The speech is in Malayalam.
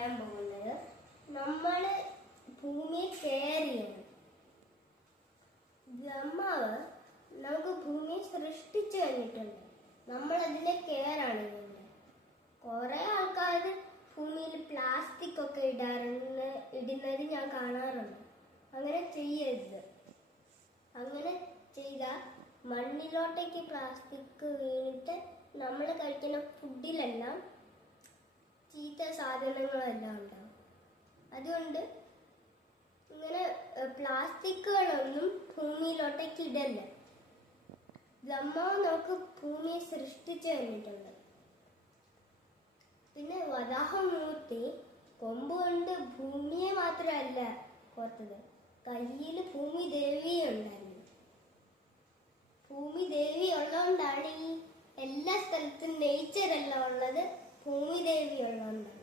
പറയാൻ പോകുന്നത് നമ്മൾ ഭൂമിയെ കെയർ ചെയ്യണം. ബ്രഹ്മാവ് നമുക്ക് ഭൂമിയെ സൃഷ്ടിച്ചു കഴിഞ്ഞിട്ടുണ്ട്. നമ്മൾ അതിലെ കെയർ ആണ് ചെയ്യുന്നത്. കുറെ ആൾക്കാർ ഭൂമിയിൽ പ്ലാസ്റ്റിക് ഒക്കെ ഇടുന്നത് ഞാൻ കാണാറുണ്ട്. അങ്ങനെ ചെയ്യരുത്. അങ്ങനെ ചെയ്താൽ മണ്ണിലോട്ടേക്ക് പ്ലാസ്റ്റിക് വീണിട്ട് നമ്മൾ കഴിക്കുന്ന ഫുഡിലെല്ലാം ചീത്ത സാധനങ്ങളെല്ലാം ഉണ്ടാവും. അതുകൊണ്ട് ഇങ്ങനെ പ്ലാസ്റ്റിക്കുകളൊന്നും ഭൂമിയിലോട്ടേക്ക് ഇടല്ല. ബ്രഹ്മാവ് നമുക്ക് ഭൂമിയെ സൃഷ്ടിച്ചു കഴിഞ്ഞിട്ടുണ്ട്. പിന്നെ വരാഹമൂർത്തി കൊമ്പ് കൊണ്ട് ഭൂമിയെ മാത്രമല്ല കോർത്തത്, കയ്യിൽ ഭൂമി ദേവി ഉണ്ടായിരുന്നു. ഭൂമി ദേവി ഉള്ളതുകൊണ്ടാണ് ഈ എല്ലാ സ്ഥലത്തും നേച്ചർ എല്ലാം ഉള്ളത്. ഭൂമി ദേവി ഉള്ളതുകൊണ്ടാണ്.